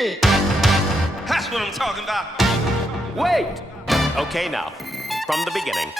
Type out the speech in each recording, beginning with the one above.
it. That's what I'm talking about. Wait. Okay, now, from the beginning.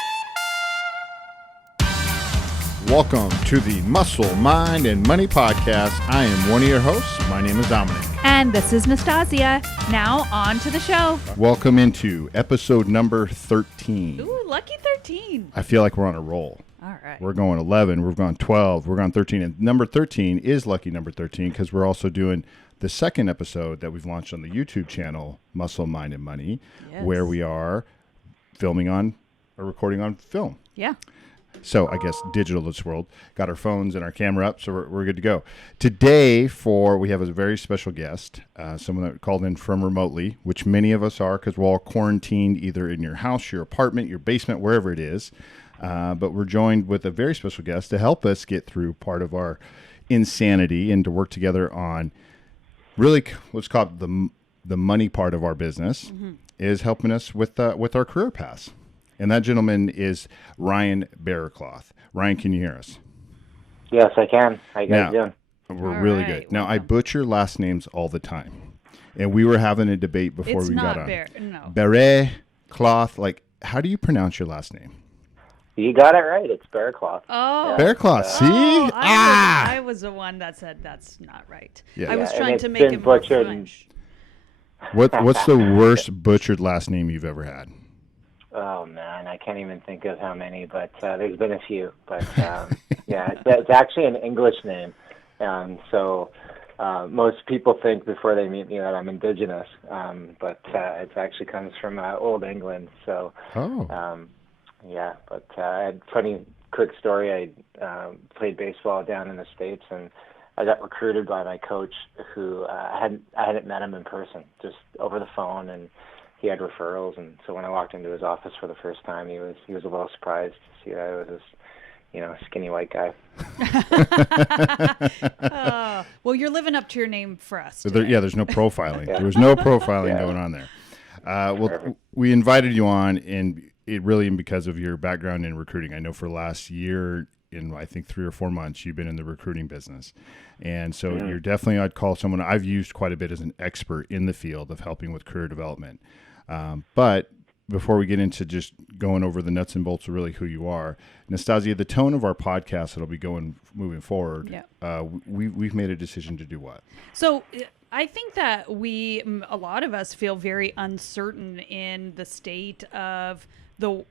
Welcome to the Muscle, Mind, and Money podcast. I am one of your hosts. My name is Dominic. And this is Nastasia. Now on to the show. Welcome into episode number 13. Ooh, lucky 13. I feel like we're on a roll. All right. We're going 11, we're going 12, we're going 13. And number 13 is lucky number 13 because we're also doing the second episode that we've launched on the YouTube channel, Muscle, Mind, and Money, where we are filming on or recording on film. Yeah. So I guess digital this world. Got our phones and our camera up, so we're good to go. Today, we have a very special guest, someone that called in from remotely, which many of us are because we're all quarantined either in your house, your apartment, your basement, wherever it is. But we're joined with a very special guest to help us get through part of our insanity and to work together on really what's called the money part of our business, is helping us with our career paths. And that gentleman is Ryan Berrecloth. Ryan, can you hear us? Yes, I can. How you guys doing? We're All really right, good. Now, I welcome. butcher last names all the time. And we were having a debate before It's we not got on. no. Berrecloth. Like, how do you pronounce your last name? You got it right. It's Berrecloth. Oh. Berrecloth. See? Oh, I was the one that said that's not right. Yeah. I was Yeah, trying and to it's make been it more butchered French. What's the worst butchered last name you've ever had? Oh man, I can't even think of how many, but there's been a few. But yeah, it's actually an English name, so most people think before they meet me that I'm indigenous, but it actually comes from Old England. So yeah, but I had a funny quick story. I played baseball down in the States, and I got recruited by my coach, who I hadn't met him in person, just over the phone, and he had referrals. And so when I walked into his office for the first time, he was a little surprised to see that I was this, skinny white guy. Well, you're living up to your name for us. So there's no profiling. There was no profiling going on there. Well, we invited you on, and it really because of your background in recruiting. I know for the last year, in I think 3 or 4 months, you've been in the recruiting business. And so you're definitely, I'd call someone I've used quite a bit as an expert in the field of helping with career development. But before we get into just going over the nuts and bolts of really who you are, Nastasia, the tone of our podcast that'll be moving forward, we've made a decision to do what? So I think that a lot of us feel very uncertain in the state of the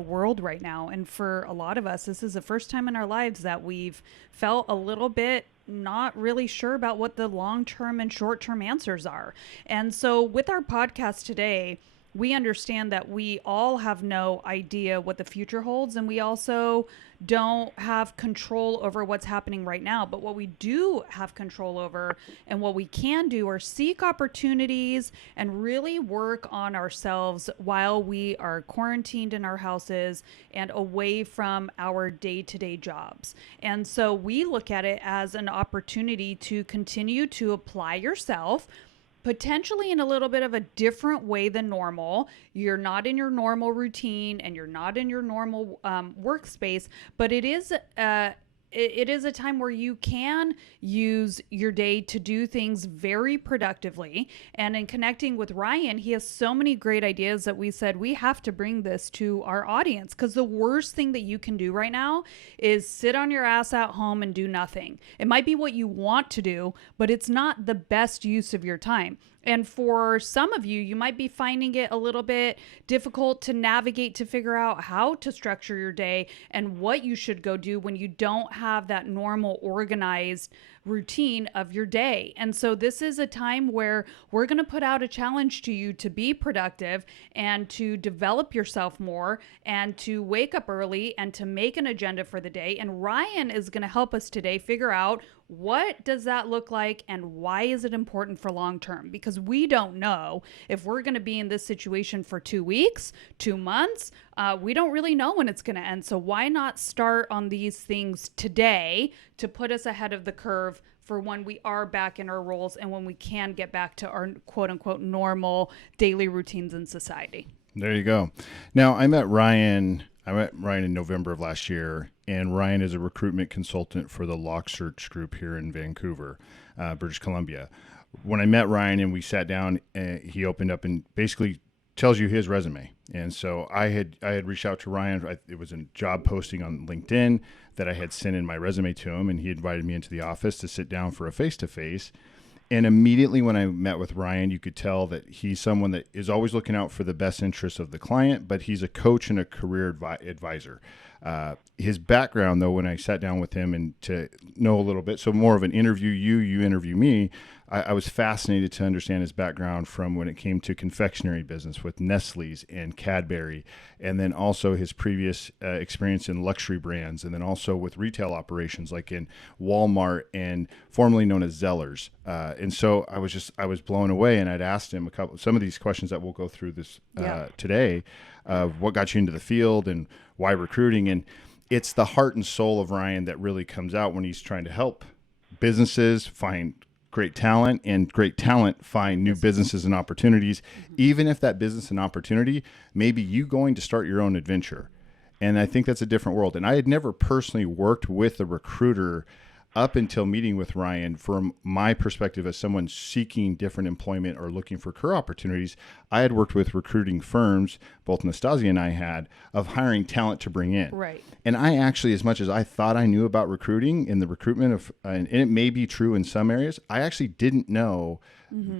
world right now. And for a lot of us, this is the first time in our lives that we've felt a little bit not really sure about what the long-term and short-term answers are. And so with our podcast today, we understand that we all have no idea what the future holds, and we also don't have control over what's happening right now. But what we do have control over and what we can do are seek opportunities and really work on ourselves while we are quarantined in our houses and away from our day-to-day jobs. And so we look at it as an opportunity to continue to apply yourself, potentially in a little bit of a different way than normal. You're not in your normal routine and you're not in your normal workspace, but it is a time where you can use your day to do things very productively. And in connecting with Ryan, he has so many great ideas that we said we have to bring this to our audience, because the worst thing that you can do right now is sit on your ass at home and do nothing. It might be what you want to do, but it's not the best use of your time. And for some of you, you might be finding it a little bit difficult to navigate, to figure out how to structure your day and what you should go do when you don't have that normal organized routine of your day. And so this is a time where we're going to put out a challenge to you to be productive and to develop yourself more and to wake up early and to make an agenda for the day. And Ryan is going to help us today figure out what does that look like and why is it important for long term? Because we don't know if we're going to be in this situation for 2 weeks, 2 months. We don't really know when it's going to end. So why not start on these things today to put us ahead of the curve for when we are back in our roles and when we can get back to our quote unquote normal daily routines in society. There you go. Now, I met Ryan in November of last year, and Ryan is a recruitment consultant for the Lock Search group here in Vancouver, British Columbia. when I met Ryan and we sat down, he opened up and basically tells you his resume. And so I had reached out to Ryan. It was a job posting on LinkedIn that I had sent in my resume to him, and he invited me into the office to sit down for a face-to-face. And immediately when I met with Ryan, you could tell that he's someone that is always looking out for the best interests of the client, but he's a coach and a career advisor. His background, though, when I sat down with him and to know a little bit, so more of an interview you interview me, I was fascinated to understand his background from when it came to confectionery business with Nestle's and Cadbury, and then also his previous experience in luxury brands, and then also with retail operations like in Walmart and formerly known as Zellers. And so I was blown away, and I'd asked him some of these questions that we'll go through this today, of what got you into the field and why recruiting. And it's the heart and soul of Ryan that really comes out when he's trying to help businesses find great talent, and great talent find new businesses and opportunities, even if that business and opportunity may be you going to start your own adventure. And I think that's a different world. And I had never personally worked with a recruiter up until meeting with Ryan. From my perspective as someone seeking different employment or looking for career opportunities, I had worked with recruiting firms, both Nastasia and I had, of hiring talent to bring in. Right. And I actually, as much as I thought I knew about recruiting and the recruitment of, and it may be true in some areas, I actually didn't know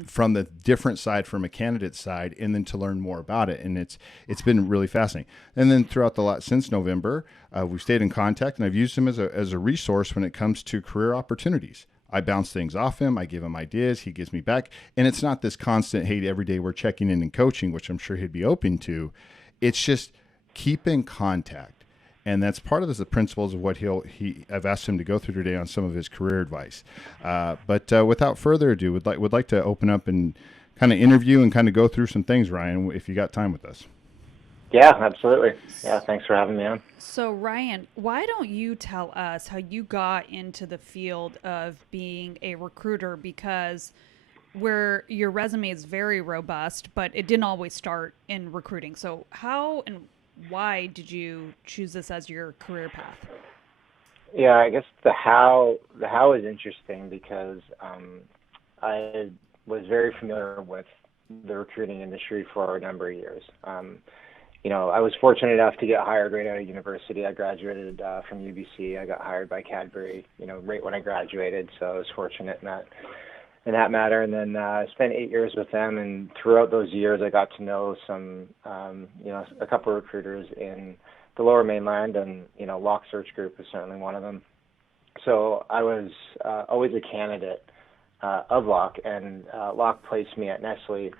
from the different side, from a candidate side, and then to learn more about it. And it's been really fascinating. And then throughout since November, we've stayed in contact, and I've used him as a resource when it comes to career opportunities. I bounce things off him. I give him ideas. He gives me back. And it's not this constant, hey, every day we're checking in and coaching, which I'm sure he'd be open to. It's just keep in contact. And that's part of the principles of what I've asked him to go through today on some of his career advice. But without further ado, would like to open up and kind of interview and kind of go through some things, Ryan, if you got time with us. Yeah, absolutely. Yeah, thanks for having me on. So, Ryan, why don't you tell us how you got into the field of being a recruiter? Because where your resume is very robust, but it didn't always start in recruiting. So how and why did you choose this as your career path? Yeah, I guess the how is interesting because I was very familiar with the recruiting industry for a number of years. I was fortunate enough to get hired right out of university. I graduated from UBC. I got hired by Cadbury, right when I graduated. So I was fortunate in that matter. And then I spent 8 years with them. And throughout those years, I got to know a couple of recruiters in the Lower Mainland, and Lock Search Group is certainly one of them. So I was always a candidate of Lock, and Lock placed me at Nestle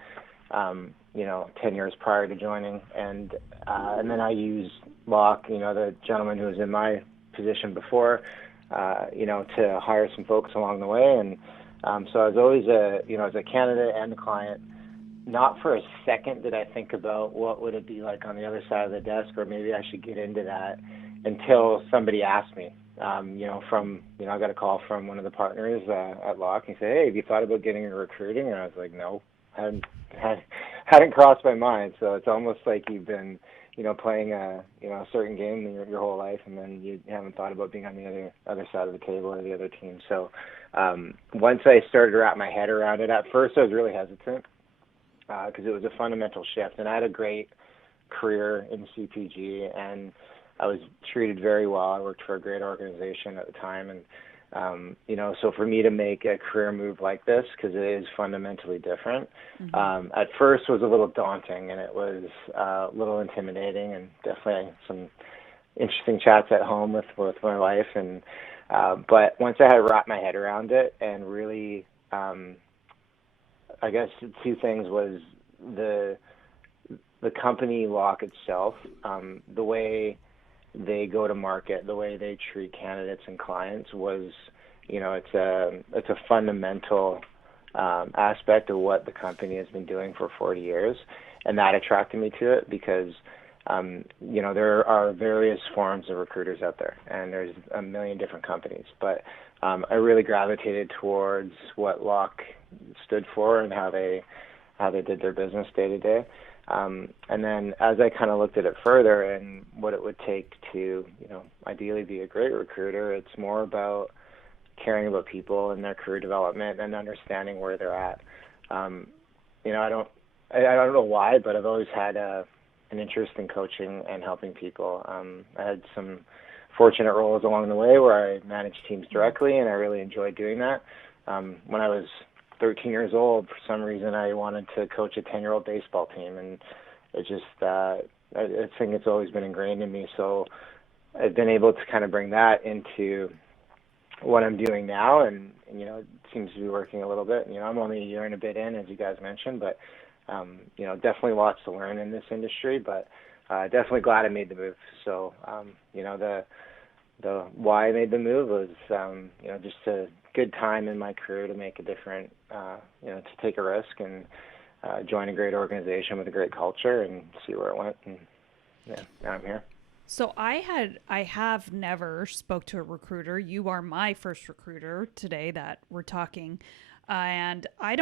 10 years prior to joining, and then I used Lock, the gentleman who was in my position before, to hire some folks along the way, and so I was always as a candidate and a client. Not for a second did I think about what would it be like on the other side of the desk, or maybe I should get into that, until somebody asked me. I got a call from one of the partners at Lock, and he said, "Hey, have you thought about getting into recruiting?" And I was like, "No, hadn't crossed my mind." So it's almost like you've been, playing a certain game your whole life, and then you haven't thought about being on the other side of the table or the other team. So once I started to wrap my head around it, at first I was really hesitant because it was a fundamental shift, and I had a great career in CPG, and I was treated very well. I worked for a great organization at the time, and so for me to make a career move like this, because it is fundamentally different, at first was a little daunting, and it was a little intimidating, and definitely some interesting chats at home with my wife. And but once I had wrapped my head around it, and really, I guess two things was the company Lock itself, the way they go to market, the way they treat candidates and clients was, it's a fundamental aspect of what the company has been doing for 40 years. And that attracted me to it because, there are various forms of recruiters out there, and there's a million different companies. But I really gravitated towards what Lock stood for and how they did their business day to day. And then as I kind of looked at it further and what it would take to, ideally be a great recruiter, it's more about, caring about people and their career development and understanding where they're at. I don't know why, but I've always had an interest in coaching and helping people. I had some fortunate roles along the way where I managed teams directly, and I really enjoyed doing that. When I was 13 years old, for some reason, I wanted to coach a 10-year-old baseball team, and it just, I think it's always been ingrained in me. So I've been able to kind of bring that into what I'm doing now, and it seems to be working a little bit. I'm only a year and a bit in, as you guys mentioned, but definitely lots to learn in this industry, but definitely glad I made the move. So, the why I made the move was, just a good time in my career to make a different, to take a risk and join a great organization with a great culture and see where it went. And now I'm here. So I have never spoke to a recruiter. You are my first recruiter today that we're talking. And I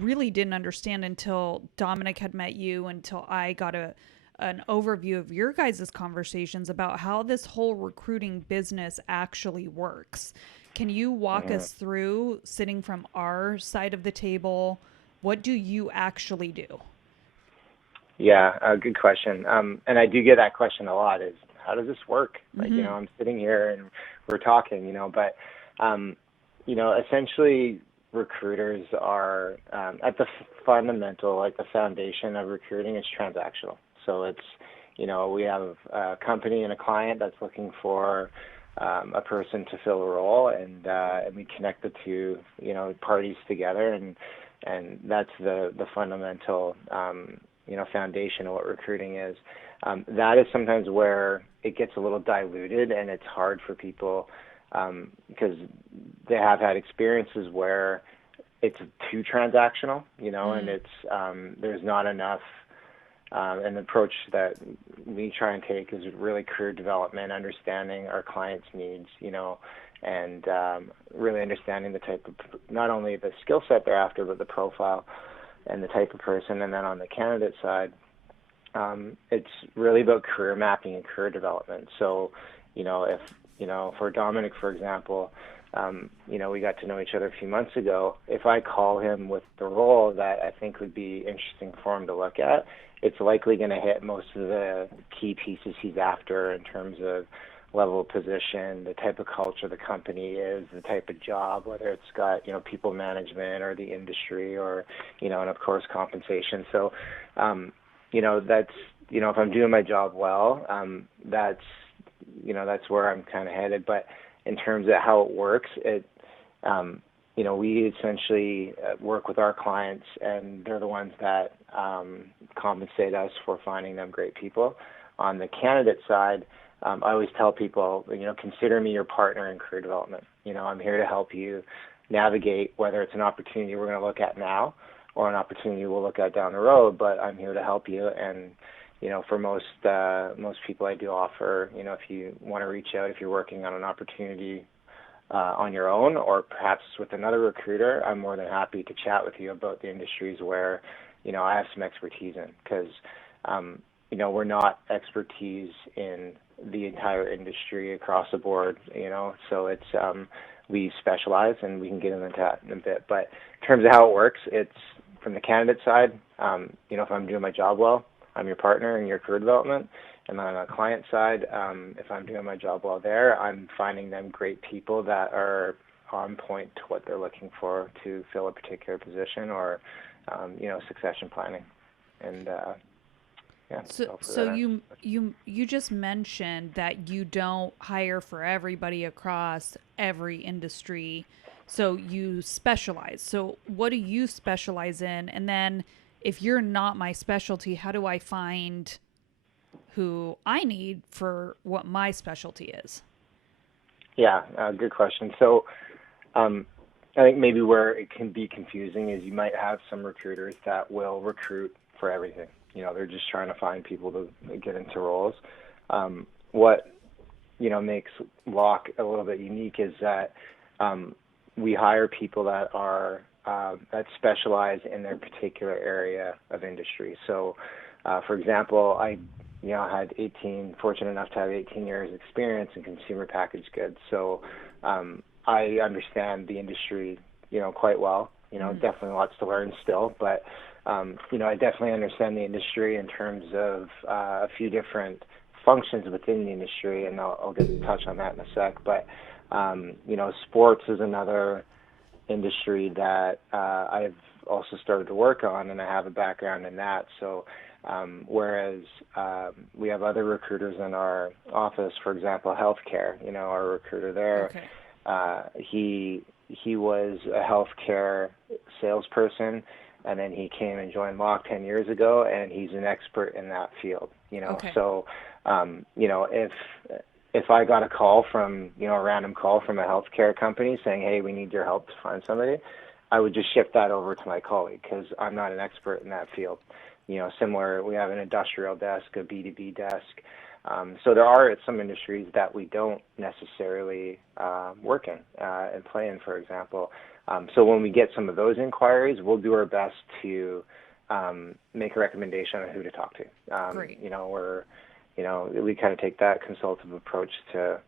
really didn't understand until Dominic had met you, until I got an overview of your guys' conversations about how this whole recruiting business actually works. Can you walk us through, sitting from our side of the table, what do you actually do? Yeah, good question. And I do get that question a lot, is how does this work? Like, I'm sitting here and we're talking, but, essentially recruiters are at the fundamental, like the foundation of recruiting is transactional. So it's, we have a company and a client that's looking for a person to fill a role, and we connect the two, parties together, and that's the fundamental, foundation of what recruiting is. That is sometimes where it gets a little diluted, and it's hard for people because they have had experiences where it's too transactional, and it's there's not enough. An approach that we try and take is really career development, understanding our clients' needs, and really understanding the type of, not only the skill set they're after, but the profile and the type of person. And then on the candidate side, it's really about career mapping and career development. So, if, for Dominic, for example, we got to know each other a few months ago. If I call him with the role that I think would be interesting for him to look at, it's likely going to hit most of the key pieces he's after in terms of level of position, the type of culture the company is, the type of job, whether it's got, people management or the industry or, and of course compensation. So, that's, if I'm doing my job well, that's where I'm kind of headed. But in terms of how it works, we essentially work with our clients, and they're the ones that compensate us for finding them great people. On the candidate side, I always tell people, consider me your partner in career development. I'm here to help you navigate whether it's an opportunity we're going to look at now or an opportunity we'll look at down the road, but I'm here to help you. And, for most people I do offer, if you want to reach out, if you're working on an opportunity on your own or perhaps with another recruiter, I'm more than happy to chat with you about the industries where, I have some expertise in, because, we're not expertise in the entire industry across the board, so it's, we specialize, and we can get into that in a bit. But in terms of how it works, it's from the candidate side, if I'm doing my job well, I'm your partner in your career development. And then on the client side, if I'm doing my job well there, I'm finding them great people that are on point to what they're looking for to fill a particular position or, succession planning. And so you just mentioned that you don't hire for everybody across every industry. So you specialize. So what do you specialize in? And then if you're not my specialty, how do I find who I need for what my specialty is? Yeah, good question. So I think maybe where it can be confusing is you might have some recruiters that will recruit for everything. They're just trying to find people to get into roles. What, makes Locke a little bit unique is that we hire people that are that specialize in their particular area of industry. So, for example, I had fortunate enough to have 18 years experience in consumer packaged goods. So, I understand the industry, quite well. Definitely lots to learn still, but I definitely understand the industry in terms of a few different functions within the industry, and I'll get to touch on that in a sec. But sports is another industry that I've also started to work on, and I have a background in that. So whereas we have other recruiters in our office, for example, healthcare, our recruiter there, he was a healthcare salesperson, and then he came and joined Locke 10 years ago, and he's an expert in that field, So, if I got a call from, a random call from a healthcare company saying, hey, we need your help to find somebody, I would just shift that over to my colleague because I'm not an expert in that field. Similar, we have an industrial desk, a B2B desk. So there are some industries that we don't necessarily work in and play in, for example. So when we get some of those inquiries, we'll do our best to make a recommendation on who to talk to. Great. We kind of take that consultative approach to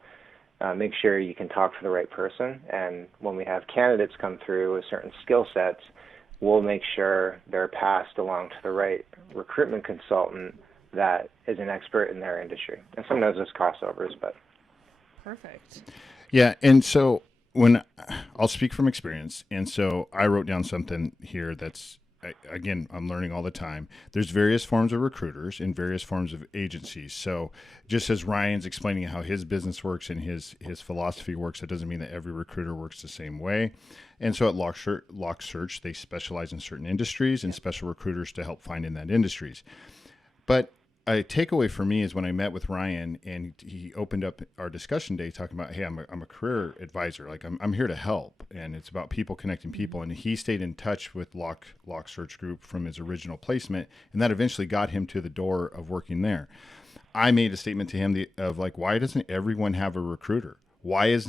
make sure you can talk to the right person. And when we have candidates come through with certain skill sets, we'll make sure they're passed along to the right recruitment consultant that is an expert in their industry. And sometimes there's crossovers, but. Perfect. Yeah, and so I'll speak from experience, and so I wrote down something here that's, again, I'm learning all the time. There's various forms of recruiters and various forms of agencies. So just as Ryan's explaining how his business works and his philosophy works, that doesn't mean that every recruiter works the same way. And so at Locke Search, they specialize in certain industries and special recruiters to help find in that industries. But a takeaway for me is when I met with Ryan and he opened up our discussion day talking about, hey, I'm a career advisor. Like I'm here to help, and it's about people connecting people. And he stayed in touch with Locke Search Group from his original placement, and that eventually got him to the door of working there. I made a statement to him of like, why doesn't everyone have a recruiter? Why is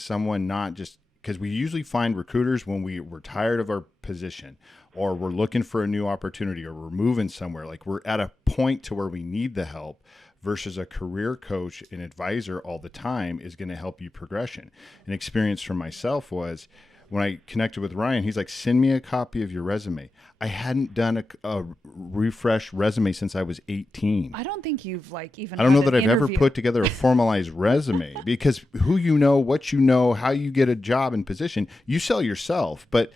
someone not just, because we usually find recruiters when we're tired of our position, or we're looking for a new opportunity, or we're moving somewhere. Like we're at a point to where we need the help, versus a career coach and advisor all the time is going to help you progression. An experience for myself was when I connected with Ryan, he's like, send me a copy of your resume. I hadn't done a refresh resume since I was 18. I don't think you've even. I don't had know that an I've ever interview. put together a formalized resume, because who you know, what you know, how you get a job and position, you sell yourself. But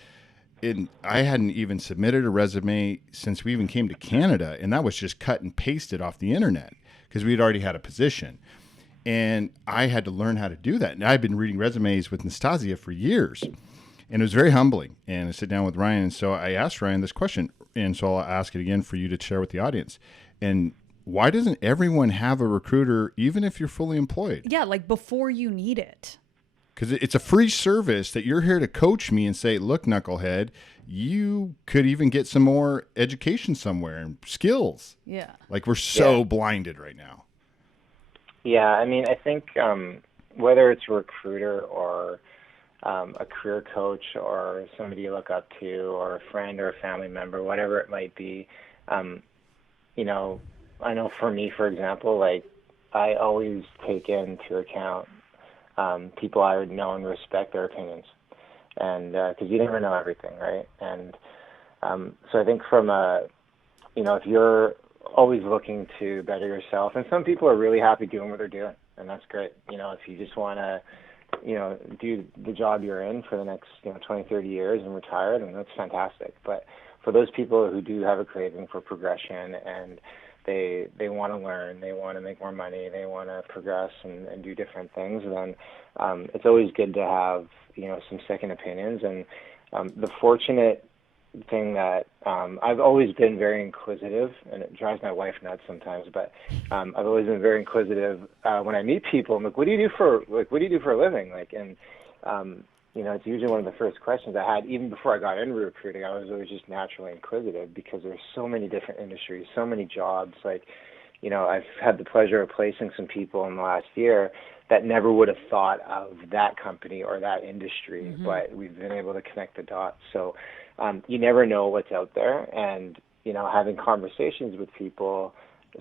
I hadn't even submitted a resume since we even came to Canada, and that was just cut and pasted off the internet because we had already had a position. And I had to learn how to do that. And I've been reading resumes with Nastasia for years, and it was very humbling. And I sit down with Ryan, and so I asked Ryan this question, and so I'll ask it again for you to share with the audience. And why doesn't everyone have a recruiter, even if you're fully employed? Yeah, like before you need it. Because it's a free service that you're here to coach me and say, look, knucklehead, you could even get some more education somewhere and skills. Yeah. Like we're so blinded right now. Yeah, I mean, I think whether it's a recruiter or a career coach or somebody you look up to or a friend or a family member, whatever it might be, I know for me, for example, like I always take into account people I would know and respect their opinions, and because you never know everything, right? And so I think from if you're always looking to better yourself, and some people are really happy doing what they're doing, and that's great. If you just want to, do the job you're in for the next 20, 30 years and retire, then that's fantastic. But for those people who do have a craving for progression and they want to learn, they want to make more money, they want to progress and do different things, then it's always good to have, some second opinions. And the fortunate thing that I've always been very inquisitive, and it drives my wife nuts sometimes, but I've always been very inquisitive when I meet people. I'm like, what do you do for a living? It's usually one of the first questions I had, even before I got into recruiting. I was always just naturally inquisitive because there's so many different industries, so many jobs. I've had the pleasure of placing some people in the last year that never would have thought of that company or that industry, but we've been able to connect the dots. So you never know what's out there, and having conversations with people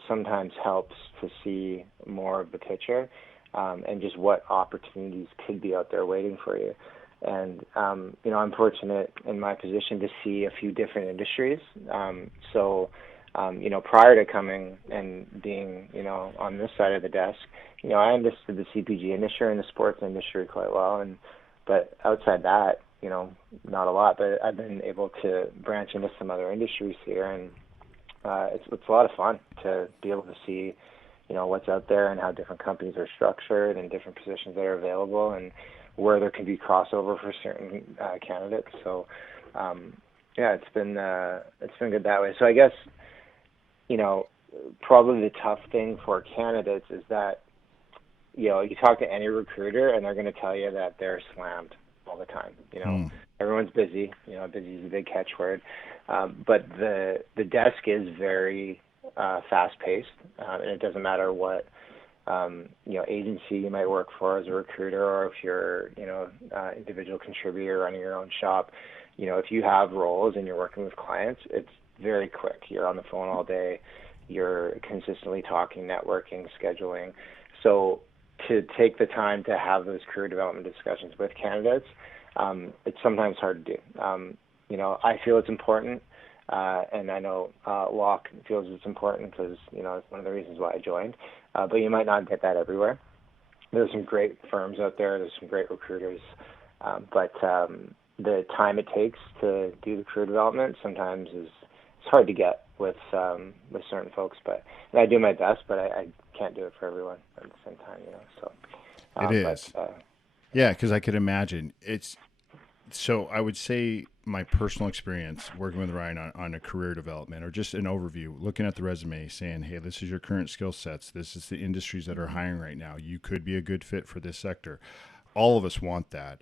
sometimes helps to see more of the picture. and just what opportunities could be out there waiting for you. And, I'm fortunate in my position to see a few different industries. Prior to coming and being, on this side of the desk, I understood the CPG industry and the sports industry quite well. But outside that, not a lot. But I've been able to branch into some other industries here, and it's a lot of fun to be able to see, what's out there and how different companies are structured and different positions that are available and where there can be crossover for certain candidates. So, it's been good that way. So I guess, probably the tough thing for candidates is that, you talk to any recruiter and they're going to tell you that they're slammed all the time. Everyone's busy. Busy is a big catchword. But the desk is very fast-paced, and it doesn't matter what agency you might work for as a recruiter, or if you're individual contributor running your own shop. If you have roles and you're working with clients, it's very quick. You're on the phone all day. You're consistently talking, networking, scheduling. So to take the time to have those career development discussions with candidates, it's sometimes hard to do. I feel it's important, and I know Locke feels it's important because, it's one of the reasons why I joined. But you might not get that everywhere. There's some great firms out there. There's some great recruiters. But the time it takes to do the career development sometimes it's hard to get with certain folks. And I do my best, but I can't do it for everyone at the same time. So it is. Yeah, because I could imagine it's. So I would say my personal experience working with Ryan on a career development, or just an overview, looking at the resume, saying, hey, this is your current skill sets. This is the industries that are hiring right now. You could be a good fit for this sector. All of us want that.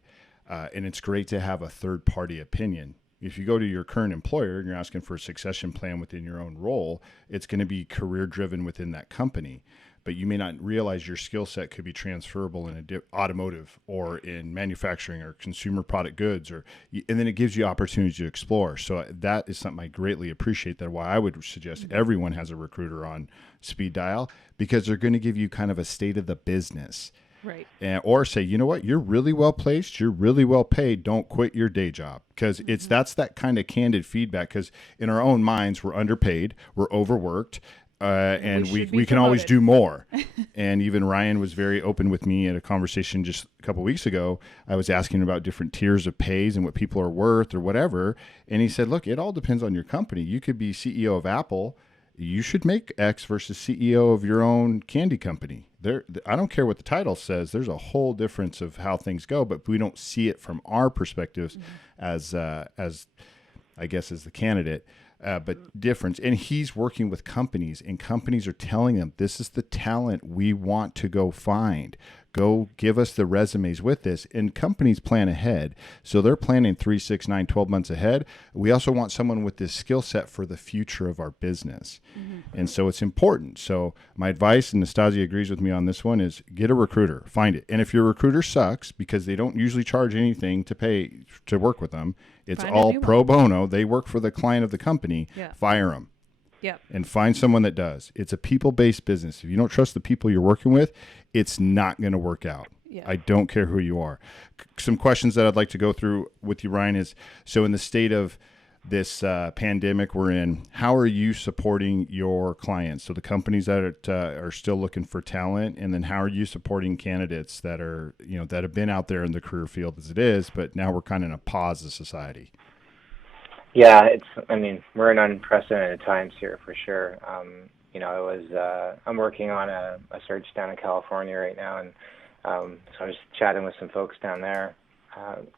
And it's great to have a third party opinion. If you go to your current employer and you're asking for a succession plan within your own role, it's going to be career driven within that company. But you may not realize your skill set could be transferable in automotive or in manufacturing or consumer product goods, and then it gives you opportunities to explore. So that is something I greatly appreciate. That why I would suggest everyone has a recruiter on speed dial, because they're going to give you kind of a state of the business. Right. Or say, you know what, you're really well placed, you're really well paid, don't quit your day job. Because that's that kind of candid feedback, because in our own minds, we're underpaid, we're overworked, and we can always do more. And even Ryan was very open with me at a conversation just a couple of weeks ago. I was asking about different tiers of pays and what people are worth or whatever. And he said, look, it all depends on your company. You could be CEO of Apple. You should make X versus CEO of your own candy company. I don't care what the title says. There's a whole difference of how things go, but we don't see it from our perspectives as I guess as the candidate. But difference. And he's working with companies, and companies are telling them, this is the talent we want to go find. Go give us the resumes with this. And companies plan ahead. So they're planning 3, 6, 9, 12 months ahead. We also want someone with this skill set for the future of our business. And so it's important. So my advice, and Nastasia agrees with me on this one, is get a recruiter, find it. And if your recruiter sucks, because they don't usually charge anything to pay to work with them, it's all pro bono. They work for the client of the company. Fire them. Yep. And find someone that does. It's a people-based business. If you don't trust the people you're working with, it's not going to work out. Yeah. I don't care who you are. Some questions that I'd like to go through with you, Ryan, is, so in the state of this pandemic we're in, how are you supporting your clients? So the companies that are still looking for talent, and then how are you supporting candidates that are, that have been out there in the career field as it is, but now we're kind of in a pause as society? Yeah, we're in unprecedented times here for sure. I'm working on a search down in California right now, and so I was chatting with some folks down there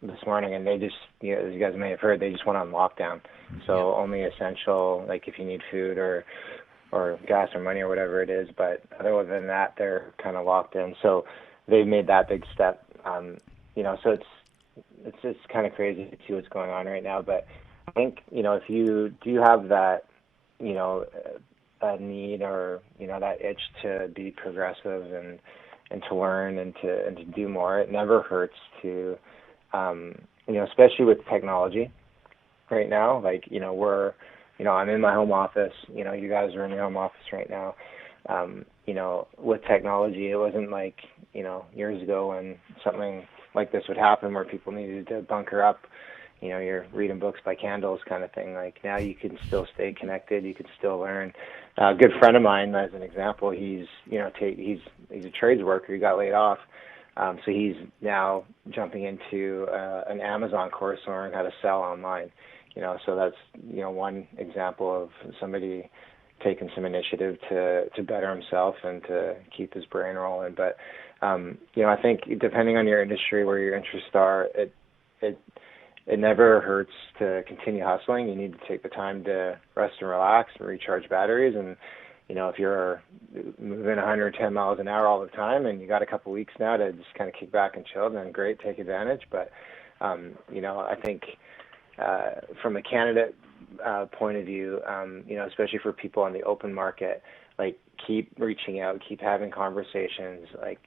this morning, and they just, as you guys may have heard, they just went on lockdown. So only essential, like if you need food or gas or money or whatever it is, but other than that, they're kind of locked in. So they've made that big step. So it's just kind of crazy to see what's going on right now, but I think, if you do have that, a need or, that itch to be progressive and to learn and to do more, it never hurts to, especially with technology right now, like, I'm in my home office, you guys are in your home office right now. with technology, it wasn't like, years ago when something like this would happen where people needed to bunker up, you're reading books by candles kind of thing. Like now you can still stay connected. You can still learn. A good friend of mine, as an example, he's a trades worker. He got laid off. So he's now jumping into an Amazon course to learn how to sell online. So that's, one example of somebody taking some initiative to better himself and to keep his brain rolling. But, I think depending on your industry, where your interests are, it never hurts to continue hustling. You need to take the time to rest and relax and recharge batteries. And, if you're moving 110 miles an hour all the time and you got a couple weeks now to just kind of kick back and chill, then great, take advantage. But, I think from a candidate point of view, especially for people on the open market, like keep reaching out, keep having conversations. Like,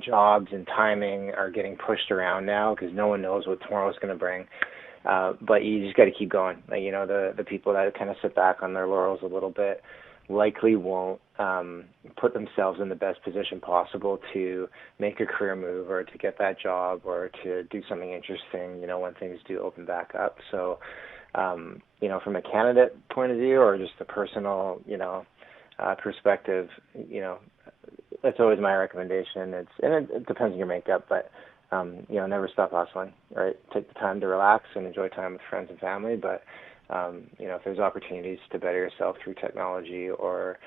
jobs and timing are getting pushed around now because no one knows what tomorrow's going to bring. But you just got to keep going. Like, the people that kind of sit back on their laurels a little bit likely won't put themselves in the best position possible to make a career move or to get that job or to do something interesting, when things do open back up. So, from a candidate point of view or just a personal, perspective, that's always my recommendation. It depends on your makeup, but never stop hustling, right? Take the time to relax and enjoy time with friends and family. But if there's opportunities to better yourself through technology or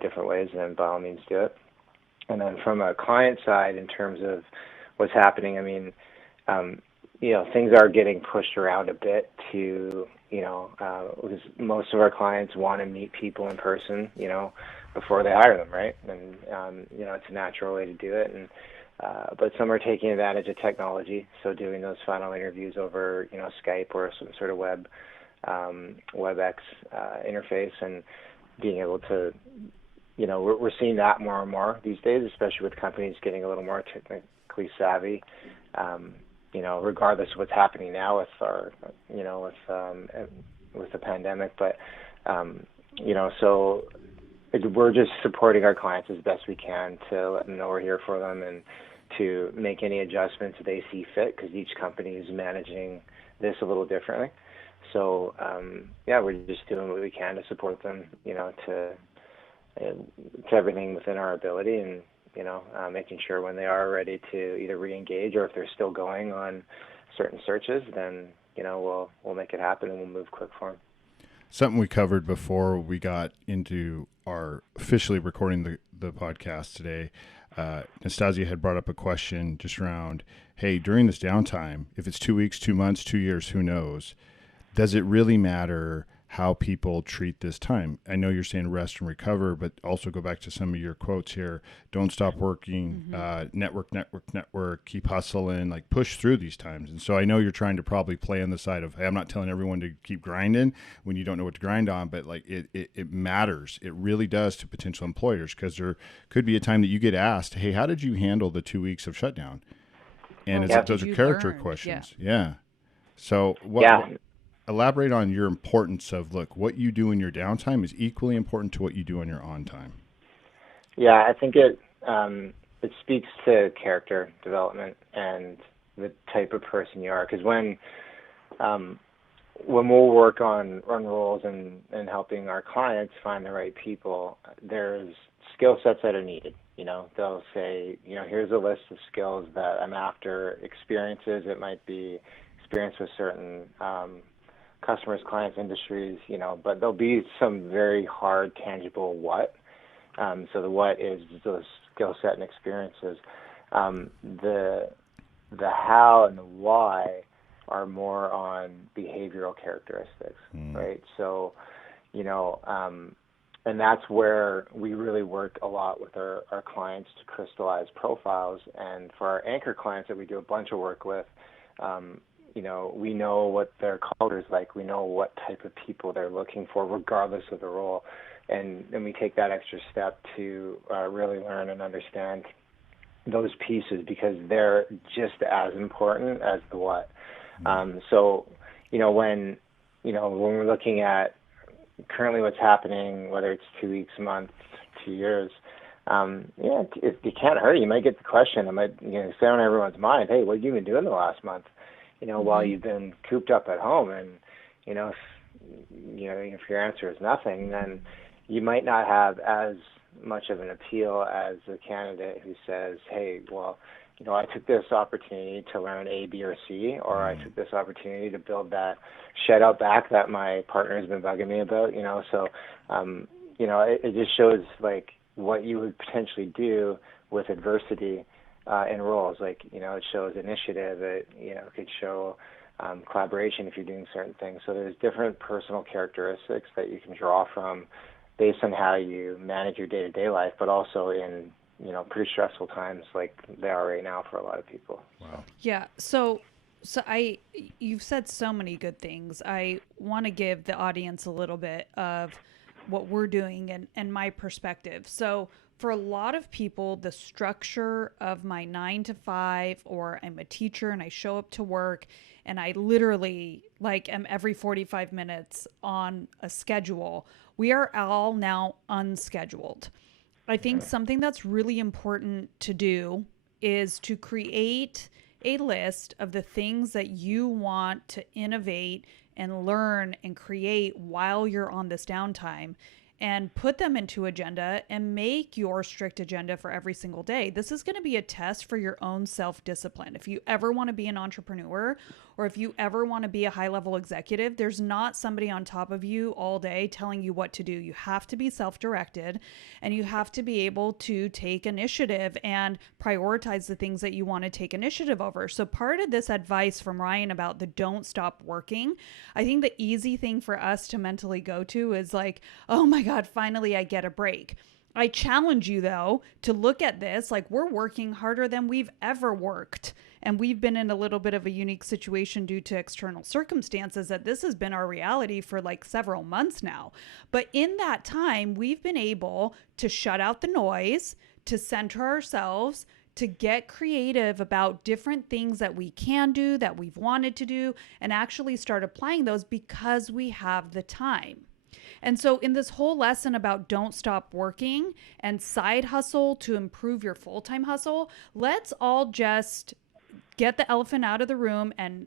different ways, then by all means do it. And then from a client side, in terms of what's happening, I mean, things are getting pushed around a bit to, because most of our clients want to meet people in person, before they hire them, right? And, it's a natural way to do it. And but some are taking advantage of technology, so doing those final interviews over, Skype or some sort of WebEx interface and being able to, we're seeing that more and more these days, especially with companies getting a little more technically savvy. Regardless of what's happening now with our, with the pandemic. But, so we're just supporting our clients as best we can to let them know we're here for them and to make any adjustments they see fit, because each company is managing this a little differently. So, we're just doing what we can to support them, to everything within our ability and, making sure when they are ready to either re-engage or if they're still going on certain searches, then, we'll make it happen and we'll move quick for them. Something we covered before we got into our officially recording the podcast today, Nastasia had brought up a question just around, hey, during this downtime, if it's 2 weeks, 2 months, 2 years, who knows, does it really matter how people treat this time? I know you're saying rest and recover, but also go back to some of your quotes here. Don't stop working, network, keep hustling, like push through these times. And so I know you're trying to probably play on the side of, hey, I'm not telling everyone to keep grinding when you don't know what to grind on, but like it matters. It really does to potential employers, because there could be a time that you get asked, hey, how did you handle the 2 weeks of shutdown? And those are character questions. Yeah. So elaborate on your importance of, look, what you do in your downtime is equally important to what you do on your on time. Yeah, I think it speaks to character development and the type of person you are. Because when we'll work on roles and helping our clients find the right people, there's skill sets that are needed. They'll say, here's a list of skills that I'm after. Experiences, it might be experience with certain customers, clients, industries, but there'll be some very hard, tangible what. So the what is the skill set and experiences. The how and the why are more on behavioral characteristics, right? So, and that's where we really work a lot with our clients to crystallize profiles. And for our anchor clients that we do a bunch of work with, we know what their culture is like. We know what type of people they're looking for, regardless of the role. And we take that extra step to really learn and understand those pieces, because they're just as important as the what. So, when we're looking at currently what's happening, whether it's 2 weeks, a month, 2 years, it can't hurt. You might get the question. It might stay on everyone's mind. Hey, what have you been doing the last month? While you've been cooped up at home, and if your answer is nothing, then you might not have as much of an appeal as a candidate who says, hey, well, I took this opportunity to learn A, B, or C, or I took this opportunity to build that shed out back that my partner has been bugging me about, So, it just shows like what you would potentially do with adversity in roles. Like, it shows initiative. It, could show collaboration if you're doing certain things. So there's different personal characteristics that you can draw from based on how you manage your day-to-day life, but also in pretty stressful times like they are right now for a lot of people. Wow. Yeah. You've said so many good things. I want to give the audience a little bit of what we're doing and my perspective. So for a lot of people, the structure of my 9 to 5, or I'm a teacher and I show up to work and I literally am every 45 minutes on a schedule. We are all now unscheduled. I think something that's really important to do is to create a list of the things that you want to innovate and learn and create while you're on this downtime, and put them into agenda and make your strict agenda for every single day. This is going to be a test for your own self-discipline. If you ever want to be an entrepreneur, or if you ever want to be a high-level executive, there's not somebody on top of you all day telling you what to do. You have to be self-directed, and you have to be able to take initiative and prioritize the things that you want to take initiative over. So part of this advice from Ryan about the don't stop working, I think the easy thing for us to mentally go to is like, oh my God, finally I get a break. I challenge you though to look at this like we're working harder than we've ever worked. And we've been in a little bit of a unique situation due to external circumstances that this has been our reality for like several months now. But in that time, we've been able to shut out the noise, to center ourselves, to get creative about different things that we can do, that we've wanted to do, and actually start applying those because we have the time. And so in this whole lesson about don't stop working and side hustle to improve your full-time hustle, let's all just get the elephant out of the room and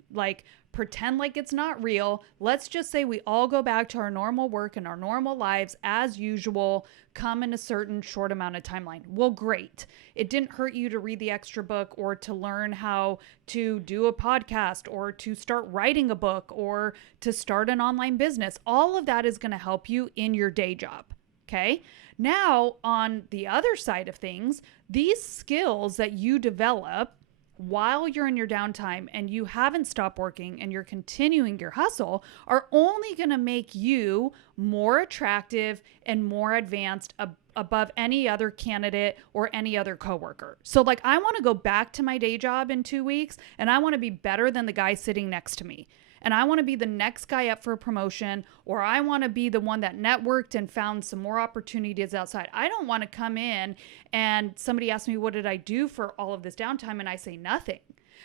pretend like it's not real. Let's just say we all go back to our normal work and our normal lives as usual, come in a certain short amount of timeline. Well, great. It didn't hurt you to read the extra book or to learn how to do a podcast or to start writing a book or to start an online business. All of that is going to help you in your day job. Okay. Now, on the other side of things, these skills that you develop while you're in your downtime and you haven't stopped working and you're continuing your hustle are only going to make you more attractive and more advanced above any other candidate or any other coworker. So I want to go back to my day job in 2 weeks and I want to be better than the guy sitting next to me. And I want to be the next guy up for a promotion, or I want to be the one that networked and found some more opportunities outside. I don't want to come in and somebody asks me, what did I do for all of this downtime? And I say nothing.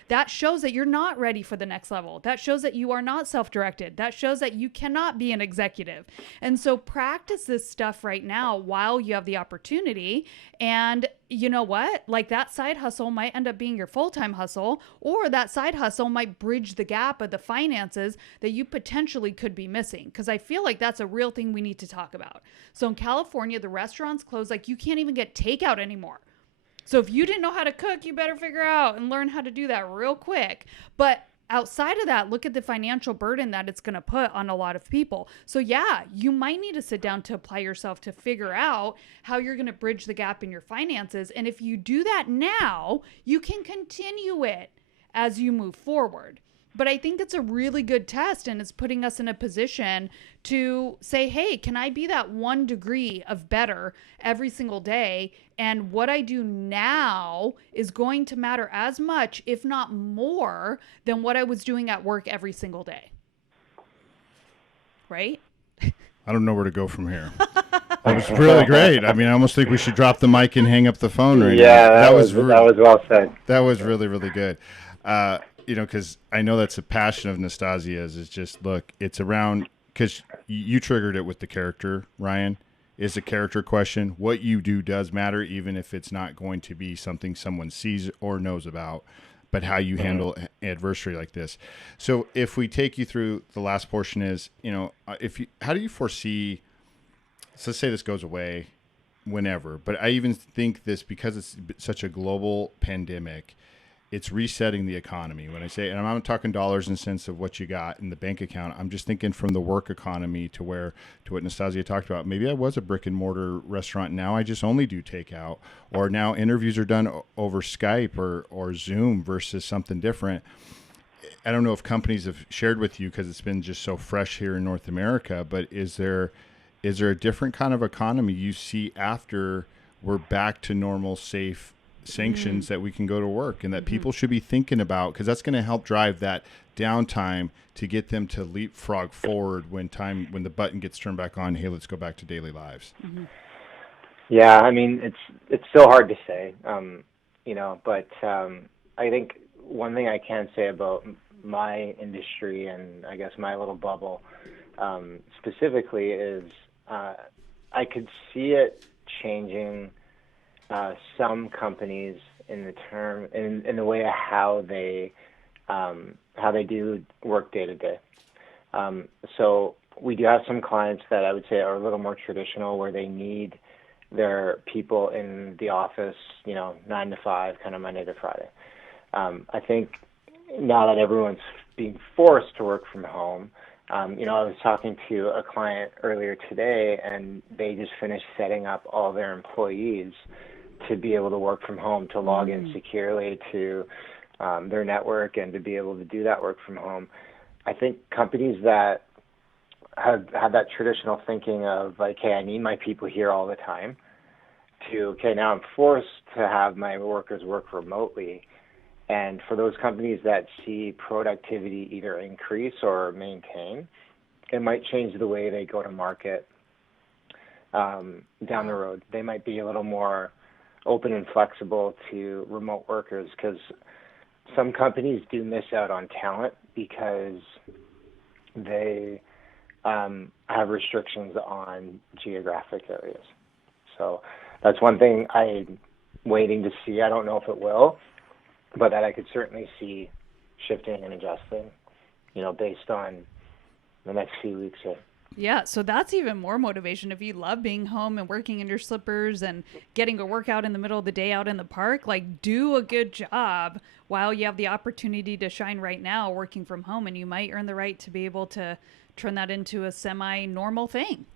That shows that you're not ready for the next level. That shows that you are not self-directed. That shows that you cannot be an executive. And so practice this stuff right now while you have the opportunity. And you know what? That side hustle might end up being your full-time hustle, or that side hustle might bridge the gap of the finances that you potentially could be missing. Because I feel like that's a real thing we need to talk about. So in California, the restaurants close. You can't even get takeout anymore. So if you didn't know how to cook, you better figure out and learn how to do that real quick. But outside of that, look at the financial burden that it's going to put on a lot of people. So yeah, you might need to sit down to apply yourself to figure out how you're going to bridge the gap in your finances. And if you do that now, you can continue it as you move forward. But I think it's a really good test, and it's putting us in a position to say, hey, can I be that 1 degree of better every single day? And what I do now is going to matter as much, if not more, than what I was doing at work every single day. Right? I don't know where to go from here. That was really great. I mean, I almost think we should drop the mic and hang up the phone right now. Yeah, that was well said. That was really, really good. Because I know that's a passion of Nastasia's is just, look, it's around, because you triggered it with the character, Ryan. It's a character question. What you do does matter, even if it's not going to be something someone sees or knows about, but how you handle adversity like this. So if we take you through the last portion is, how do you foresee, so let's say this goes away whenever, but I even think this, because it's such a global pandemic, it's resetting the economy. When I say, and I'm not talking dollars and cents of what you got in the bank account, I'm just thinking from the work economy to what Nastasia talked about. Maybe I was a brick and mortar restaurant. Now I just only do takeout, or now interviews are done over Skype or Zoom versus something different. I don't know if companies have shared with you, because it's been just so fresh here in North America, but is there a different kind of economy you see after we're back to normal, safe sanctions, that we can go to work, and that people should be thinking about, because that's going to help drive that downtime to get them to leapfrog forward when the button gets turned back on? Hey, let's go back to daily lives. Yeah, I mean, it's so hard to say, but I think one thing I can say about my industry, and I guess my little bubble specifically, is I could see it changing some companies in the way of how they do work day to day. So we do have some clients that I would say are a little more traditional, where they need their people in the office, 9 to 5, kind of Monday to Friday. I think now that everyone's being forced to work from home, I was talking to a client earlier today, and they just finished setting up all their employees to be able to work from home, to log in securely to their network, and to be able to do that work from home. I think companies that have had that traditional thinking of like, hey, I need my people here all the time, to, okay, now I'm forced to have my workers work remotely. And for those companies that see productivity either increase or maintain, it might change the way they go to market down the road. They might be a little more open and flexible to remote workers, because some companies do miss out on talent because they have restrictions on geographic areas. So that's one thing I'm waiting to see. I don't know if it will, but that I could certainly see shifting and adjusting, based on the next few weeks here. Yeah, so that's even more motivation. If you love being home and working in your slippers and getting a workout in the middle of the day out in the park, like, do a good job while you have the opportunity to shine right now working from home, and you might earn the right to be able to turn that into a semi-normal thing.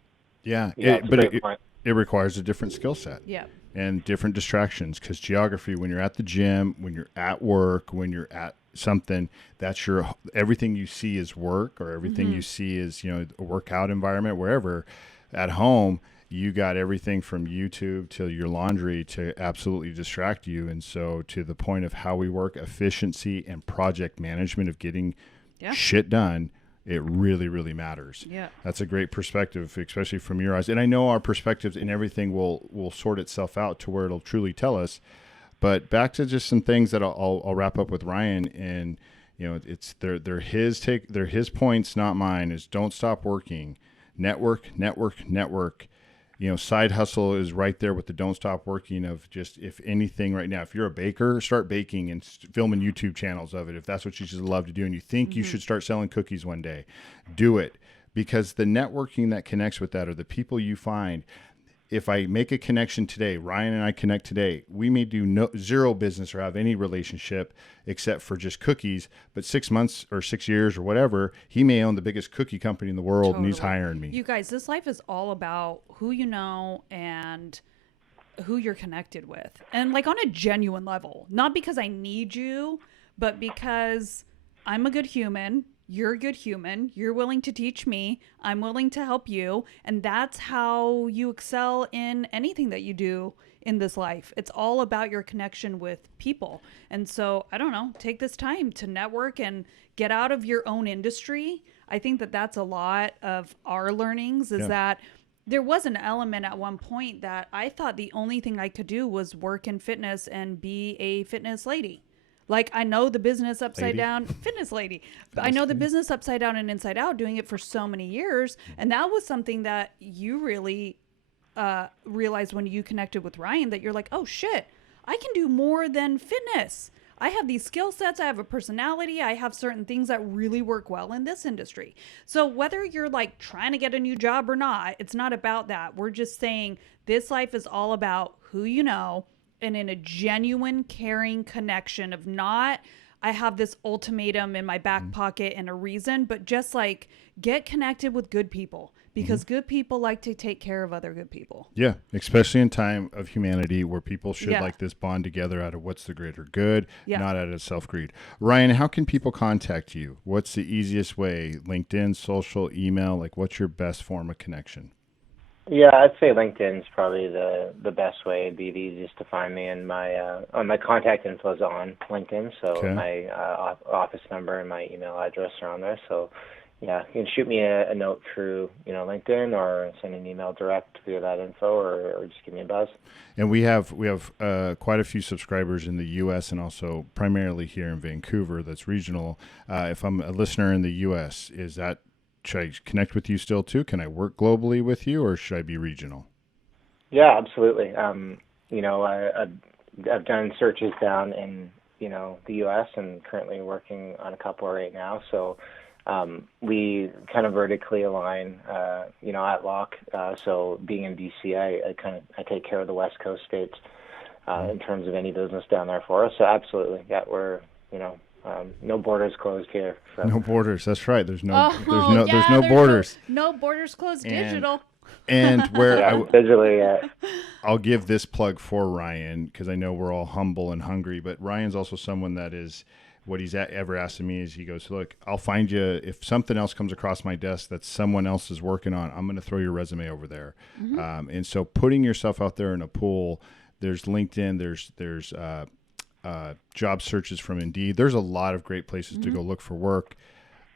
Yeah, but it requires a different skill set. Yeah. And different distractions, because geography, when you're at the gym, when you're at work, when you're at something, that's everything you see is work, or everything you see is, a workout environment. Wherever at home, you got everything from YouTube to your laundry to absolutely distract you. And so, to the point of how we work, efficiency and project management of getting shit done, it really, really matters. Yeah. That's a great perspective, especially from your eyes. And I know our perspectives and everything will sort itself out to where it'll truly tell us. But back to just some things that I'll wrap up with Ryan. And, it's they're his points, not mine, is don't stop working. Network. Side hustle is right there with the don't stop working of just, if anything right now, if you're a baker, start baking and filming YouTube channels of it. If that's what you just love to do and you think you should start selling cookies one day, do it. Because the networking that connects with that, or the people you find, if I make a connection today, Ryan and I connect today, we may do zero business or have any relationship except for just cookies, but 6 months or 6 years or whatever, he may own the biggest cookie company in the world. Totally. And he's hiring me. You guys, this life is all about who you know and who you're connected with. And like on a genuine level, not because I need you, but because I'm a good human. You're a good human. You're willing to teach me. I'm willing to help you. And that's how you excel in anything that you do in this life. It's all about your connection with people. And so, I don't know, take this time to network and get out of your own industry. I think that that's a lot of our learnings, is that there was an element at one point that I thought the only thing I could do was work in fitness and be a fitness lady. Like, I know the business upside Lady. down, fitness lady. I know the business upside down and inside out, doing it for so many years. And that was something that you really realized when you connected with Ryan, that you're like, oh shit, I can do more than fitness. I have these skill sets. I have a personality. I have certain things that really work well in this industry. So whether you're like trying to get a new job or not, it's not about that. We're just saying this life is all about who you know, and in a genuine, caring connection of not, I have this ultimatum in my back pocket and a reason, but just like get connected with good people, because good people like to take care of other good people. Yeah, especially in time of humanity where people should Yeah. like this bond together out of what's the greater good, Yeah. not out of self-greed. Ryan, how can people contact you? What's the easiest way? LinkedIn, social, email? Like, what's your best form of connection? Yeah, I'd say LinkedIn's probably the best way. It'd be the easiest to find me, and my contact info is on LinkedIn. So Okay. my office number and my email address are on there. So yeah, you can shoot me a note through LinkedIn, or send an email direct via that info, or just give me a buzz. And we have quite a few subscribers in the U.S. and also primarily here in Vancouver. That's regional. If I'm a listener in the U.S., should I connect with you still too? Can I work globally with you, or should I be regional? Yeah, absolutely. I've done searches down in the U.S. and currently working on a couple right now. So we kind of vertically align, at Locke. So being in BC, I take care of the West Coast states in terms of any business down there for us. So absolutely, yeah, we're no borders closed here. So. No borders. That's right. There's no yeah, there's no borders. No borders closed digital. And where Yeah, digitally, I'll give this plug for Ryan, because I know we're all humble and hungry, but Ryan's also someone that is, what he's ever asked of me is, he goes, look, I'll find you, if something else comes across my desk that someone else is working on, I'm going to throw your resume over there. And so putting yourself out there in a pool, there's LinkedIn, there's job searches from Indeed. There's a lot of great places to go look for work,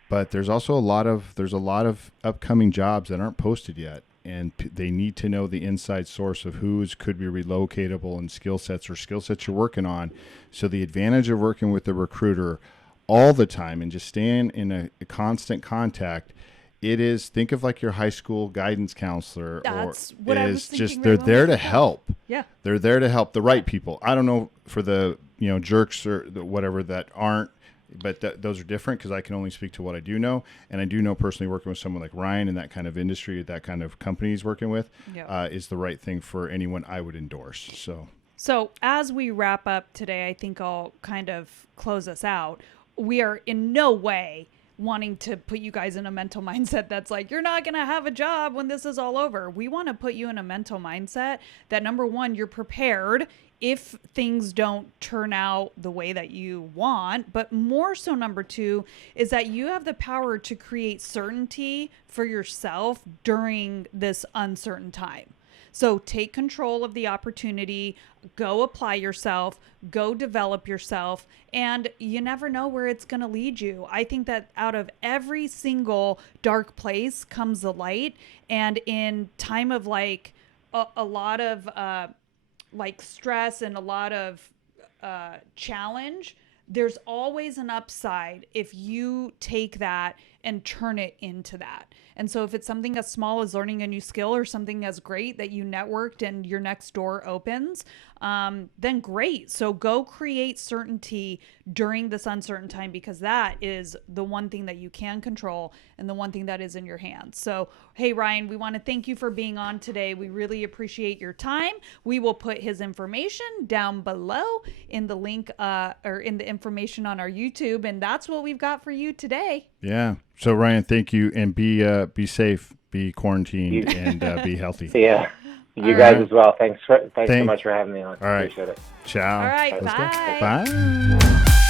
but there's also a lot of upcoming jobs that aren't posted yet. And they need to know the inside source of who's could be relocatable and skill sets you're working on. So the advantage of working with a recruiter all the time and just staying in a constant contact, it is, think of like your high school guidance counselor. That's or what I was is thinking just right they're when there we to said that. help. Yeah. They're there to help the right people. I don't know for the jerks or whatever that aren't. But those are different, because I can only speak to what I do know. And I do know personally working with someone like Ryan in that kind of industry, that kind of company he's working with, is the right thing for anyone I would endorse. So as we wrap up today, I think I'll kind of close us out. We are in no way wanting to put you guys in a mental mindset that's like, you're not going to have a job when this is all over. We want to put you in a mental mindset that, number one, you're prepared if things don't turn out the way that you want, but more so, number two, is that you have the power to create certainty for yourself during this uncertain time. So take control of the opportunity, go apply yourself, go develop yourself, and you never know where it's going to lead you. I think that out of every single dark place comes the light. And in time of like a lot of like stress and a lot of challenge, there's always an upside if you take that and turn it into that. And so if it's something as small as learning a new skill, or something as great that you networked and your next door opens, then great. So go create certainty during this uncertain time, because that is the one thing that you can control and the one thing that is in your hands. So, hey, Ryan, we want to thank you for being on today. We really appreciate your time. We will put his information down below in the link or in the information on our YouTube. And that's what we've got for you today. Yeah. So Ryan, thank you, and be safe, be quarantined, and be healthy. Yeah. You All guys right. as well. Thanks so much for having me on. All right. Appreciate it. Ciao. All right. Let's go. Bye. Bye.